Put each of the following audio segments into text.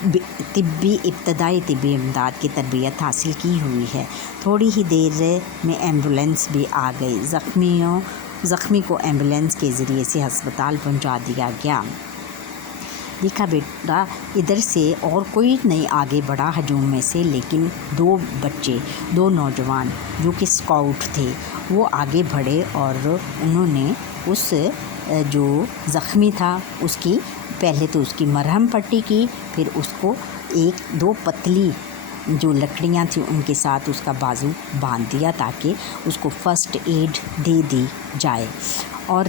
ابتدائی طبی امداد کی تربیت حاصل کی ہوئی ہے۔ تھوڑی ہی دیر میں ایمبولینس بھی آ گئی۔ زخمی کو ایمبولینس کے ذریعے سے ہسپتال پہنچا دیا گیا۔ دیکھا بیٹا، ادھر سے اور کوئی نہیں آگے بڑھا ہجوم میں سے، لیکن 2 بچے، 2 نوجوان جو کہ اسکاؤٹ تھے، وہ آگے بڑھے اور انہوں نے اس جو زخمی تھا اس کی پہلے تو اس کی مرہم پٹی کی، پھر اس کو 1-2 پتلی جو لکڑیاں تھیں ان کے ساتھ اس کا بازو باندھ دیا تاکہ اس کو فرسٹ ایڈ دے دی جائے۔ اور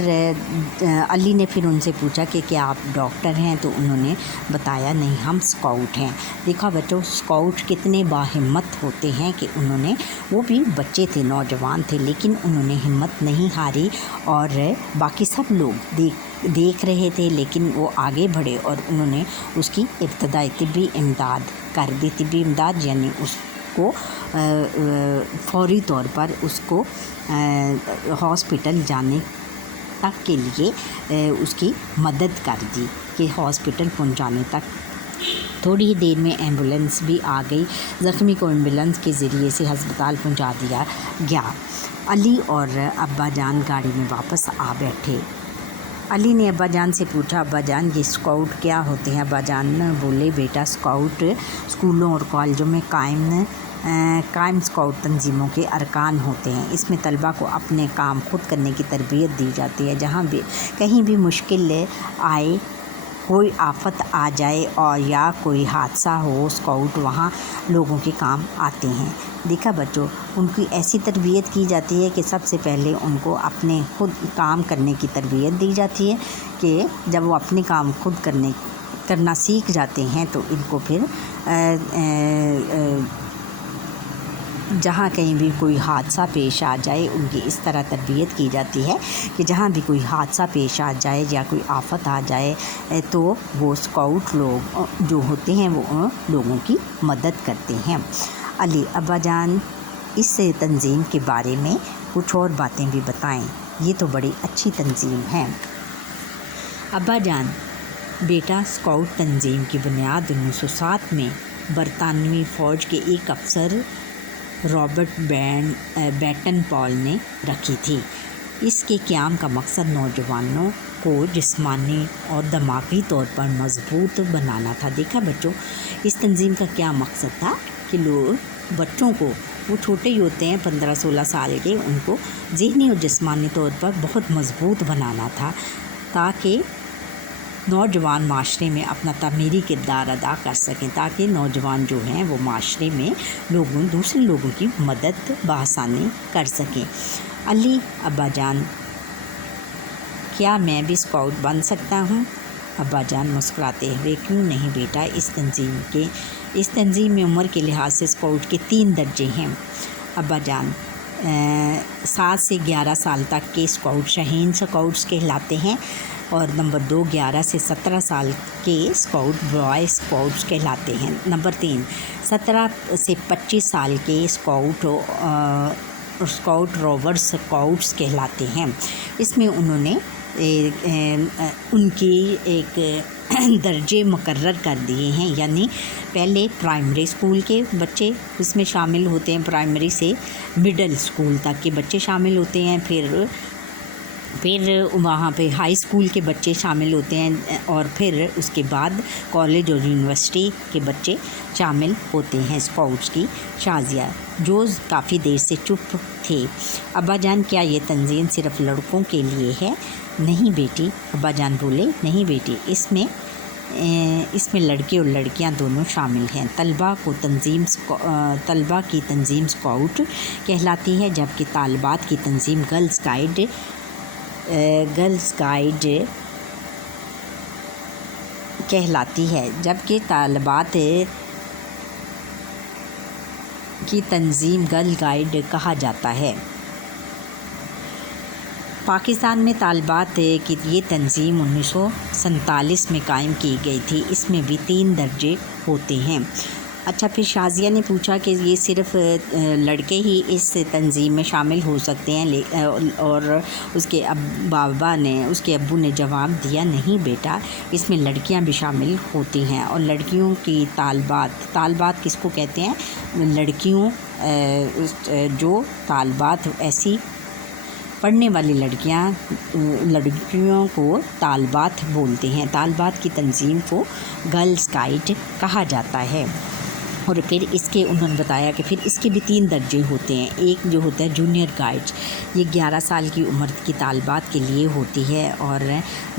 علی نے پھر ان سے پوچھا کہ کیا آپ ڈاکٹر ہیں؟ تو انہوں نے بتایا نہیں، ہم اسکاؤٹ ہیں۔ دیکھا بچوں، اسکاؤٹ کتنے باہمت ہوتے ہیں کہ انہوں نے، وہ بھی بچے تھے، نوجوان تھے، لیکن انہوں نے ہمت نہیں ہاری اور باقی سب لوگ دیکھ رہے تھے، لیکن وہ آگے بڑھے اور انہوں نے اس کی ابتدائی طبی امداد کر دی۔ طبی امداد یعنی اس کو فوری طور پر اس کو ہاسپٹل جانے تک کے لیے اس کی مدد کر دی کہ ہاسپٹل پہنچانے تک۔ تھوڑی ہی دیر میں ایمبولینس بھی آ گئی۔ زخمی کو ایمبولینس کے ذریعے سے ہسپتال پہنچا دیا گیا۔ علی اور ابا جان گاڑی میں واپس آ بیٹھے۔ علی نے ابا جان سے پوچھا، ابا جان یہ اسکاؤٹ کیا ہوتے ہیں؟ ابا جان بولے، بیٹا اسکاؤٹ اسکولوں اور کالجوں میں قائم اسکاؤٹ تنظیموں کے ارکان ہوتے ہیں۔ اس میں طلباء کو اپنے کام خود کرنے کی تربیت دی جاتی ہے۔ جہاں بھی کہیں بھی مشکل آئے، کوئی آفت آ جائے اور یا کوئی حادثہ ہو، اسکاؤٹ وہاں لوگوں کے کام آتے ہیں۔ دیکھا بچوں، ان کی ایسی تربیت کی جاتی ہے کہ سب سے پہلے ان کو اپنے خود کام کرنے کی تربیت دی جاتی ہے کہ جب وہ اپنے کام خود کرنا سیکھ جاتے ہیں تو ان کو پھر جہاں کہیں بھی کوئی حادثہ پیش آ جائے، ان کی اس طرح تربیت کی جاتی ہے کہ جہاں بھی کوئی حادثہ پیش آ جائے یا کوئی آفت آ جائے تو وہ اسکاؤٹ لوگ جو ہوتے ہیں وہ لوگوں کی مدد کرتے ہیں۔ علی، ابا جان اس تنظیم کے بارے میں کچھ اور باتیں بھی بتائیں، یہ تو بڑی اچھی تنظیم ہے۔ ابا جان، بیٹا اسکاؤٹ تنظیم کی بنیاد 1907 میں برطانوی فوج کے ایک افسر رابرٹ بیٹن پال نے رکھی تھی۔ اس کے قیام کا مقصد نوجوانوں کو جسمانی اور دماغی طور پر مضبوط بنانا تھا۔ دیکھا بچوں، اس تنظیم کا کیا مقصد تھا کہ بچوں کو، وہ چھوٹے ہی ہوتے ہیں 15-16 سال کے، ان کو ذہنی اور جسمانی طور پر بہت مضبوط بنانا تھا تاکہ نوجوان معاشرے میں اپنا تعمیری کردار ادا کر سکیں، تاکہ نوجوان جو ہیں وہ معاشرے میں دوسرے لوگوں کی مدد بآسانی کر سکیں۔ علی، ابا جان، کیا میں بھی اسکاؤٹ بن سکتا ہوں؟ ابا جان مسکراتے ہوئے، کیوں نہیں بیٹا، اس تنظیم میں عمر کے لحاظ سے اسکاؤٹ کے 3 درجے ہیں۔ ابا جان، 7 سے 11 سال تک کے اسکاؤٹ شہین اسکاؤٹس کہلاتے ہیں، اور نمبر 2 11 سے 17 سال کے اسکاؤٹ بوائے اسکاؤٹس کہلاتے ہیں۔ نمبر 3 17 سے 25 سال کے اسکاؤٹ روورس اسکاؤٹس کہلاتے ہیں۔ اس میں انہوں نے ان کی ایک درجے مقرر کر دیے ہیں، یعنی پہلے پرائمری اسکول کے بچے اس میں شامل ہوتے ہیں، پرائمری سے مڈل اسکول تک کے بچے شامل ہوتے ہیں، پھر وہاں پہ ہائی اسکول کے بچے شامل ہوتے ہیں، اور پھر اس کے بعد کالج اور یونیورسٹی کے بچے شامل ہوتے ہیں اسکاؤٹس کی شازیہ، جو کافی دیر سے چپ تھے۔ ابا جان، کیا یہ تنظیم صرف لڑکوں کے لیے ہے؟ نہیں بیٹی، ابا جان بولے، نہیں بیٹی، اس میں لڑکے اور لڑکیاں دونوں شامل ہیں۔ طلباء کی تنظیم اسکاؤٹ کہلاتی ہے، جبکہ طالبات کی تنظیم گرلز گائیڈ کہلاتی ہے، جبکہ طالبات کی تنظیم گرل گائیڈ کہا جاتا ہے۔ پاکستان میں طالبات کی یہ تنظیم 1947 میں قائم کی گئی تھی۔ اس میں بھی 3 درجے ہوتے ہیں۔ اچھا، پھر شازیہ نے پوچھا کہ یہ صرف لڑکے ہی اس تنظیم میں شامل ہو سکتے ہیں، اور اس کے ابو نے جواب دیا، نہیں بیٹا، اس میں لڑکیاں بھی شامل ہوتی ہیں، اور لڑکیوں کی طالبات کس کو کہتے ہیں؟ لڑکیوں جو طالبات، ایسی پڑھنے والی لڑکیوں کو طالبات بولتے ہیں۔ طالبات کی تنظیم کو گرلز گائیڈ کہا جاتا ہے۔ اور پھر انہوں نے بتایا کہ پھر اس کے بھی 3 درجے ہوتے ہیں۔ ایک جو ہوتا ہے جونیئر گائیڈ، یہ 11 سال کی عمر کی طالبات کے لیے ہوتی ہے، اور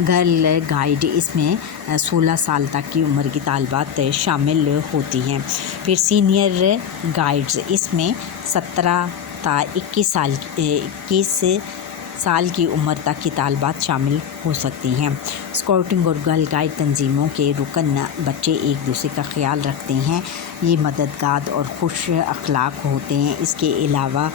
گرل گائیڈ اس میں 16 سال تک کی عمر کی طالبات شامل ہوتی ہیں۔ پھر سینئر گائیڈز، اس میں 17 تا 21 سال کی عمر تک کی طالبات شامل ہو سکتی ہیں۔ اسکاؤٹنگ اور گرل گائیڈ تنظیموں کے رکن بچے ایک دوسرے کا خیال رکھتے ہیں، یہ مددگار اور خوش اخلاق ہوتے ہیں۔ اس کے علاوہ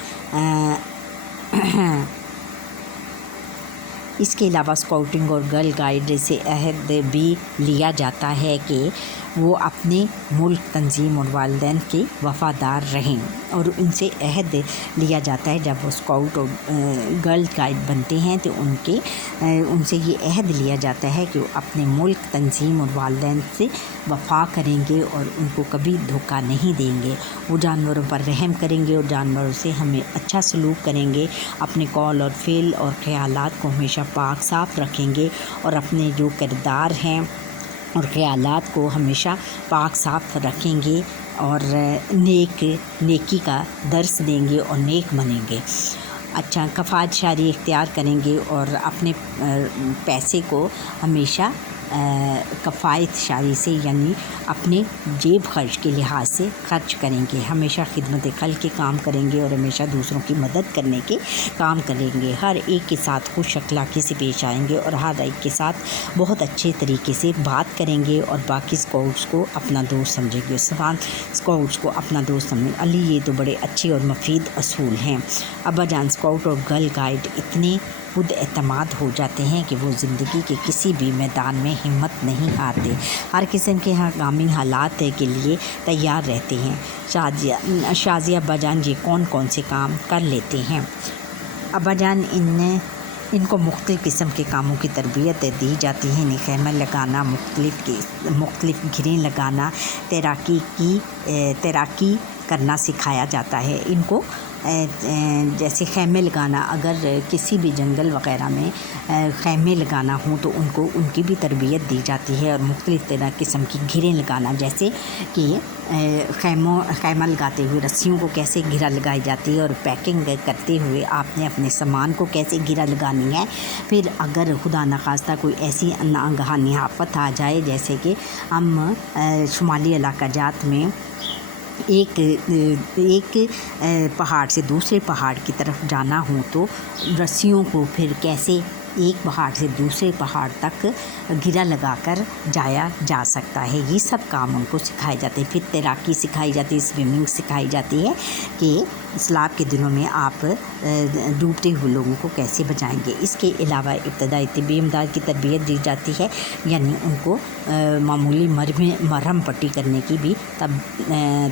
اسکاؤٹنگ اور گرل گائیڈ سے عہد بھی لیا جاتا ہے کہ وہ اپنے ملک، تنظیم اور والدین کے وفادار رہیں، اور ان سے عہد لیا جاتا ہے جب وہ اسکاؤٹ اور گرل گائیڈ بنتے ہیں تو ان سے یہ عہد لیا جاتا ہے کہ وہ اپنے ملک، تنظیم اور والدین سے وفا کریں گے اور ان کو کبھی دھوکہ نہیں دیں گے، وہ جانوروں پر رحم کریں گے اور جانوروں سے ہمیں اچھا سلوک کریں گے، اپنے قول اور فعل اور خیالات کو ہمیشہ پاک صاف رکھیں گے، اور اپنے جو کردار ہیں اور خیالات کو ہمیشہ پاک صاف رکھیں گے، اور نیکی کا درس دیں گے اور نیک بنیں گے۔ اچھا، کفایت شعری اختیار کریں گے اور اپنے پیسے کو ہمیشہ کفایت شعری سے، یعنی اپنے جیب خرچ کے لحاظ سے خرچ کریں گے، ہمیشہ خدمت خلق کے کام کریں گے اور ہمیشہ دوسروں کی مدد کرنے کے کام کریں گے، ہر ایک کے ساتھ خوش اخلاقی سے پیش آئیں گے اور ہر ایک کے ساتھ بہت اچھے طریقے سے بات کریں گے، اور باقی اسکاؤٹس کو اپنا دوست سمجھیں گے، اسکاؤٹس کو اپنا دوست سمجھیں گے۔ علی، یہ تو بڑے اچھے اور مفید اصول ہیں۔ ابا جان اسکاؤٹ اور گرل گائیڈ اتنے خود اعتماد ہو جاتے ہیں کہ وہ زندگی کے کسی بھی میدان میں ہمت نہیں ہارتے، ہر قسم کے ہنگامی حالات کے لیے تیار رہتے ہیں۔ شازیہ، ابا جان یہ کون سے کام کر لیتے ہیں؟ ابا جان، ان کو مختلف قسم کے کاموں کی تربیت دی جاتی ہے، انہیں خیمہ لگانا، مختلف گھریں لگانا، تیراکی کرنا سکھایا جاتا ہے۔ ان کو جیسے خیمے لگانا، اگر کسی بھی جنگل وغیرہ میں خیمے لگانا ہوں تو ان کی بھی تربیت دی جاتی ہے، اور مختلف طرح قسم کی گھریں لگانا، جیسے کہ خیمہ لگاتے ہوئے رسیوں کو کیسے گھیرا لگائی جاتی ہے، اور پیکنگ کرتے ہوئے آپ نے اپنے سامان کو کیسے گھیرا لگانی ہے۔ پھر اگر خدا نخواستہ کوئی ایسی ناگہانی آفت آ جائے، جیسے کہ ہم شمالی علاقہ جات میں ایک پہاڑ سے دوسرے پہاڑ کی طرف جانا ہو تو رسیوں کو پھر کیسے ایک پہاڑ سے دوسرے پہاڑ تک گرا لگا کر جایا جا سکتا ہے، یہ سب کام ان کو سکھائے جاتے ہیں۔ پھر تیراکی سکھائی جاتی ہے، سوئمنگ سکھائی جاتی ہے کہ سیلاب کے دنوں میں آپ ڈوبتے ہوئے لوگوں کو کیسے بچائیں گے۔ اس کے علاوہ ابتدائی طبی امداد کی تربیت دی جاتی ہے، یعنی ان کو معمولی مرہم پٹی کرنے کی بھی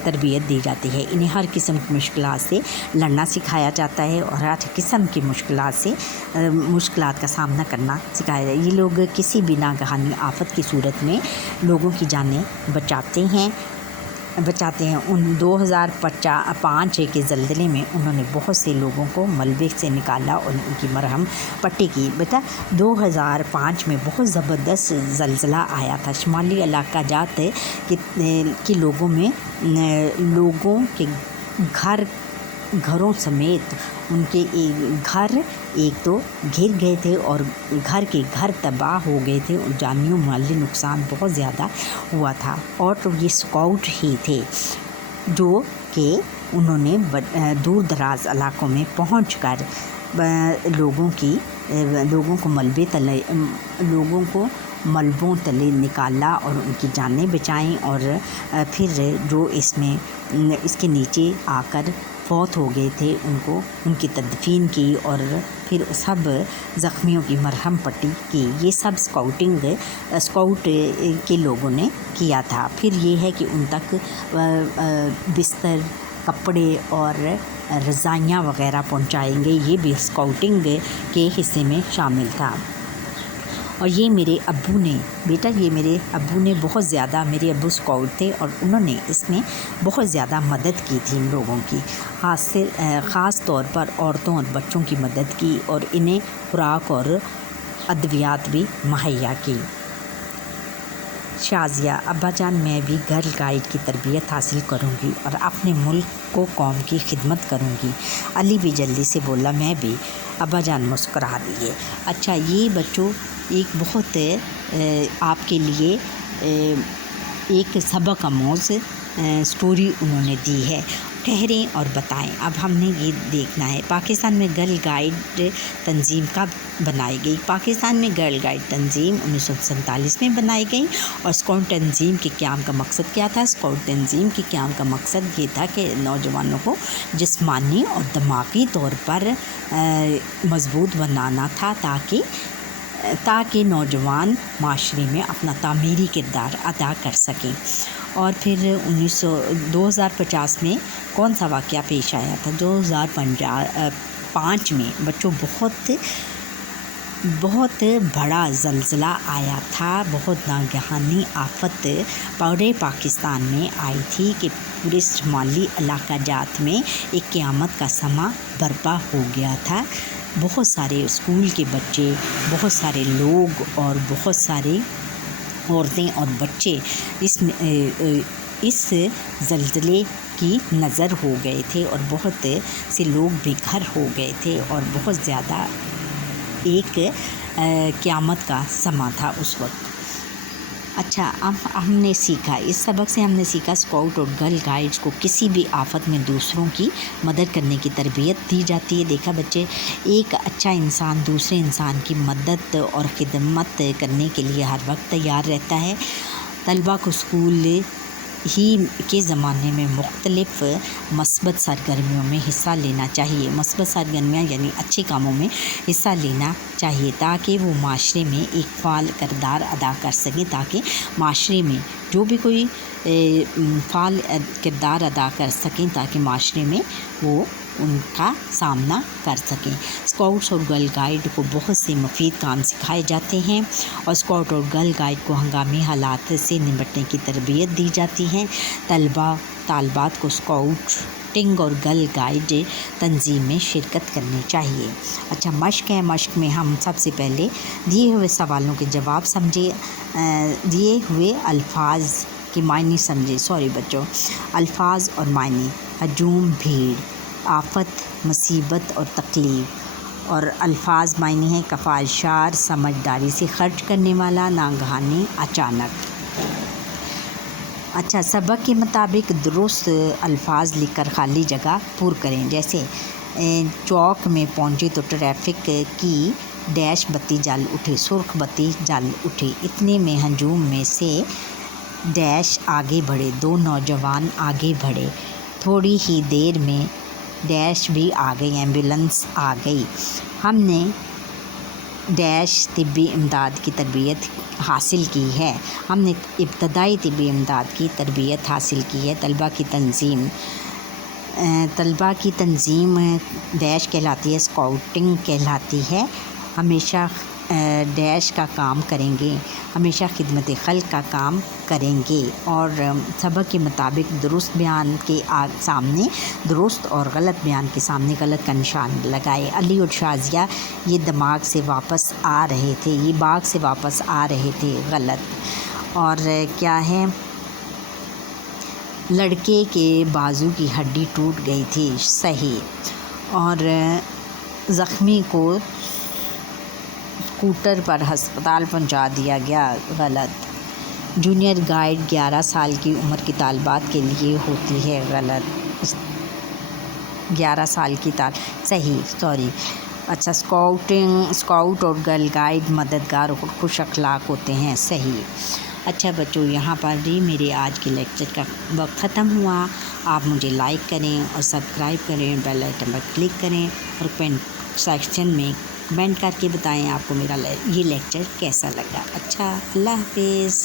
تربیت دی جاتی ہے۔ انہیں ہر قسم کی مشکلات سے لڑنا سکھایا جاتا ہے اور ہر قسم کی مشکلات کا سامنا کرنا سکھایا جاتا ہے۔ یہ لوگ کسی بھی ناگہانی آفت کی صورت میں لوگوں کی جانیں بچاتے ہیں۔ 2005 کے زلزلے میں انہوں نے بہت سے لوگوں کو ملبے سے نکالا اور ان کی مرہم پٹی کی۔ بیٹا 2005 میں بہت زبردست زلزلہ آیا تھا، شمالی علاقہ جات کے لوگوں کے گھروں سمیت ان کے گھر ایک تو گر گئے تھے اور گھر تباہ ہو گئے تھے، اور جانی و مالی نقصان بہت زیادہ ہوا تھا۔ اور تو یہ اسکاؤٹ ہی تھے جو کہ انہوں نے دور دراز علاقوں میں پہنچ کر لوگوں کو ملبوں تلے نکالا اور ان کی جانیں بچائیں، اور پھر جو اس کے نیچے آ کر فوت ہو گئے تھے ان کی تدفین کی اور پھر سب زخمیوں کی مرہم پٹی کی. یہ سب اسکاؤٹ کے لوگوں نے کیا تھا. پھر یہ ہے کہ ان تک بستر، کپڑے اور رضائیاں وغیرہ پہنچائیں گے. یہ بھی اسکاؤٹنگ کے حصے میں شامل تھا. اور یہ میرے ابو نے بہت زیادہ، میرے ابو اسکاؤٹ تھے اور انہوں نے اس میں بہت زیادہ مدد کی تھی ان لوگوں کی، خاص طور پر عورتوں اور بچوں کی مدد کی اور انہیں خوراک اور ادویات بھی مہیا کی. شازیہ: ابا جان، میں بھی گرل گائیڈ کی تربیت حاصل کروں گی اور اپنے ملک کو، قوم کی خدمت کروں گی. علی بھی جلدی سے بولا، میں بھی. ابا جان مسکرا دیے. اچھا، یہ بچوں ایک بہت آپ کے لیے ایک سبق آموز سٹوری انہوں نے دی ہے. ٹھہریں اور بتائیں. اب ہم نے یہ دیکھنا ہے پاکستان میں گرل گائیڈ تنظیم کب بنائی گئی. پاکستان میں گرل گائیڈ تنظیم 1947 میں بنائی گئی. اور اسکاؤٹ تنظیم کے قیام کا مقصد کیا تھا؟ اسکاؤٹ تنظیم کے قیام کا مقصد یہ تھا کہ نوجوانوں کو جسمانی اور دماغی طور پر مضبوط بنانا تھا تاکہ نوجوان معاشرے میں اپنا تعمیری کردار ادا کر سکیں. اور پھر 2050 میں کون سا واقعہ پیش آیا تھا؟ 2005 میں بچوں بہت بڑا زلزلہ آیا تھا. بہت ناگہانی آفت پورے پاکستان میں آئی تھی کہ پورے شمالی علاقہ جات میں ایک قیامت کا سماں برپا ہو گیا تھا. بہت سارے اسکول کے بچے، بہت سارے لوگ اور بہت سارے عورتیں اور بچے اس زلزلے کی نظر ہو گئے تھے اور بہت سے لوگ بے گھر ہو گئے تھے اور بہت زیادہ ایک قیامت کا سماں تھا اس وقت. اچھا، اب ہم نے سیکھا، اس سبق سے ہم نے سیکھا اسکاؤٹ اور گرل گائیڈز کو کسی بھی آفت میں دوسروں کی مدد کرنے کی تربیت دی جاتی ہے. دیکھا بچے، ایک اچھا انسان دوسرے انسان کی مدد اور خدمت کرنے کے لیے ہر وقت تیار رہتا ہے. طلباء کو اسکول ہی کے زمانے میں مختلف مثبت سرگرمیوں میں حصہ لینا چاہیے. مثبت سرگرمیاں یعنی اچھے کاموں میں حصہ لینا چاہیے تاکہ وہ معاشرے میں ایک فعال کردار ادا کر سکیں، تاکہ معاشرے میں جو بھی کوئی فعال کردار ادا کر سکیں، تاکہ معاشرے میں وہ ان کا سامنا کر سکیں. اسکاؤٹس اور گرل گائیڈ کو بہت سے مفید کام سکھائے جاتے ہیں اور اسکاؤٹ اور گرل گائیڈ کو ہنگامی حالات سے نمٹنے کی تربیت دی جاتی ہے. طالبات کو اسکاؤٹنگ اور گرل گائیڈ تنظیم میں شرکت کرنی چاہیے. اچھا، مشق ہے. مشق میں ہم سب سے پہلے دیے ہوئے سوالوں کے جواب سمجھے، دیے ہوئے الفاظ کے معنی سمجھے. بچوں، الفاظ اور معنی: ہجوم، بھیڑ، آفت، مصیبت اور تکلیف. اور الفاظ معنی ہیں کفایشار، سمجھداری سے خرچ کرنے والا، ناگہانی، اچانک. اچھا، سبق کے مطابق درست الفاظ لکھ کر خالی جگہ پر کریں. جیسے چوک میں پہنچے تو ٹریفک کی ڈیش بتی جل اٹھی، سرخ بتی جل اٹھی. اتنے میں ہجوم میں سے ڈیش آگے بڑھے، دو نوجوان آگے بڑھے. تھوڑی ہی دیر میں ڈیش بھی آ گئی، ایمبولینس آ گئی. ہم نے ڈیش طبی امداد کی تربیت حاصل کی ہے. ہم نے ابتدائی طبی امداد کی تربیت حاصل کی ہے. طلباء کی تنظیم ڈیش کہلاتی ہے، اسکاؤٹنگ کہلاتی ہے. ہمیشہ ڈیش کا کام کریں گے، ہمیشہ خدمت خلق کا کام کریں گے. اور سبق کے مطابق درست بیان کے سامنے درست اور غلط بیان کے سامنے غلط کا نشان لگائے. علی اور شازیہ یہ باغ سے واپس آ رہے تھے. غلط. اور کیا ہے؟ لڑکے کے بازو کی ہڈی ٹوٹ گئی تھی. صحیح. اور زخمی کو اسکوٹر پر ہسپتال پہنچا دیا گیا. غلط. جونیئر گائیڈ 11 سال کی عمر کی طالبات کے لیے ہوتی ہے. غلط. 11 سال کی صحیح. اچھا، اسکاؤٹ اور گرل گائیڈ مددگار اور خوش اخلاق ہوتے ہیں. صحیح. اچھا بچوں، یہاں پر بھی میرے آج کے لیکچر کا وقت ختم ہوا. آپ مجھے لائک کریں اور سبسکرائب کریں، بیل آئکن پر کلک کریں اور کمنٹ سیکشن میں کمنٹ کر کے بتائیں آپ کو میرا یہ لیکچر کیسا لگا. اچھا، اللہ حافظ.